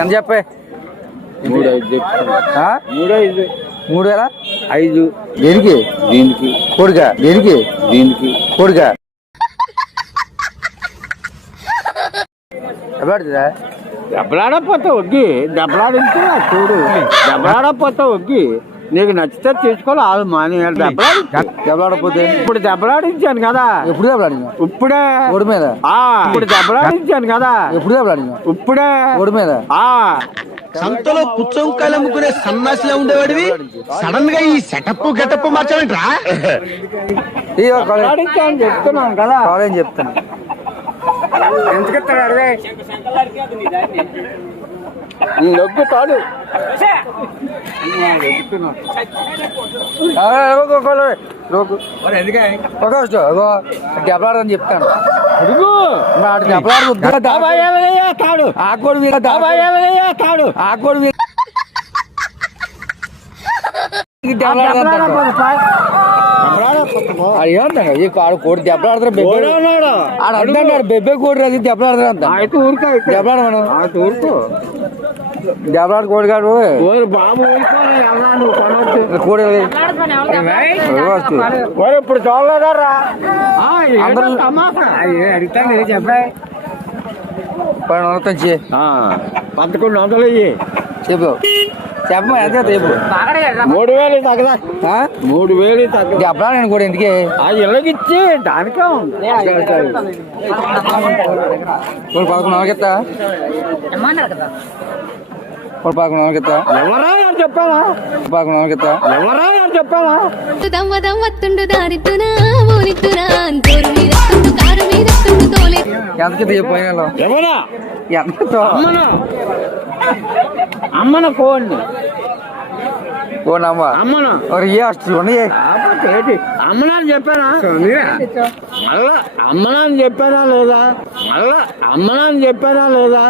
ఎంత చెప్పే? 3,500. 3,500. దేనికి? దీనికి. కోడికా? దేనికి? దీనికి. కోడికా? ఎవడుతుందా? దెబ్బలాడపోతే ఒగ్గి దెబ్బలాడించు చూడు. దెబ్బలాడపోతే ఒగ్గి నీకు నచ్చితే తీసుకోవాలి. ఆలు మాని దెబ్బలాడపోతే ఇప్పుడు దెబ్బలాడించాను కదా. ఎప్పుడు దెబ్బలాడినా? ఇప్పుడే కోడి మీద. ఇప్పుడు దెబ్బలాడించాను కదా. ఎప్పుడు దెబ్బలాడినా? ఇప్పుడే కోడి మీద. సంతలో పుచ్చంకాయలు అమ్ముకునే సన్నాసిలా ఉండేవాడివి సడన్ గా ఈ సెటప్ గెటప్ మార్చావేంట్రా? చెప్తున్నాను కదా. కాలేజ్ చెప్తాను. ఎందుకు అడిగే నొక్కుతాడు. దెబ్బలాడని చెప్తాను. కాడు ఆకోడి మీద కాడు ఆకోడి మీద ఆడు కోడి దెబ్బలాడతారు. ఆడు బెబ్బే కోడి అది దెబ్బలాడతారు అంత. దెబ్బలాడ ఊరుకో దెబ్బలాడు కోడి కాడు బాబు కోడి ఇప్పుడు చూడలేదారా? అందరూ అడుగుతాను చెప్పాయి. 1100 1100 చెప్పు చెప్పమా ఎంత చెప్పు. 3,000 తగ్గదా? 3,000 తగ్గ. దెబ్బలాడాను కూడా ఎందుకే? అది ఇళ్ళకిచ్చి దానికే 1100 ఎత్తా 1100 ఎత్తా ఎవరా చెప్పాలా? 1100 ఎత్తా ఎవరా చెప్పాలా? ఎంతకి చెప్పిన ఎవరా? ఎంత అమ్మన ఫోన్ అమ్మా అమ్మను ఉన్నాయి. అమ్మనని చెప్పానా? మళ్ళా అమ్మనని చెప్పానా లేదా?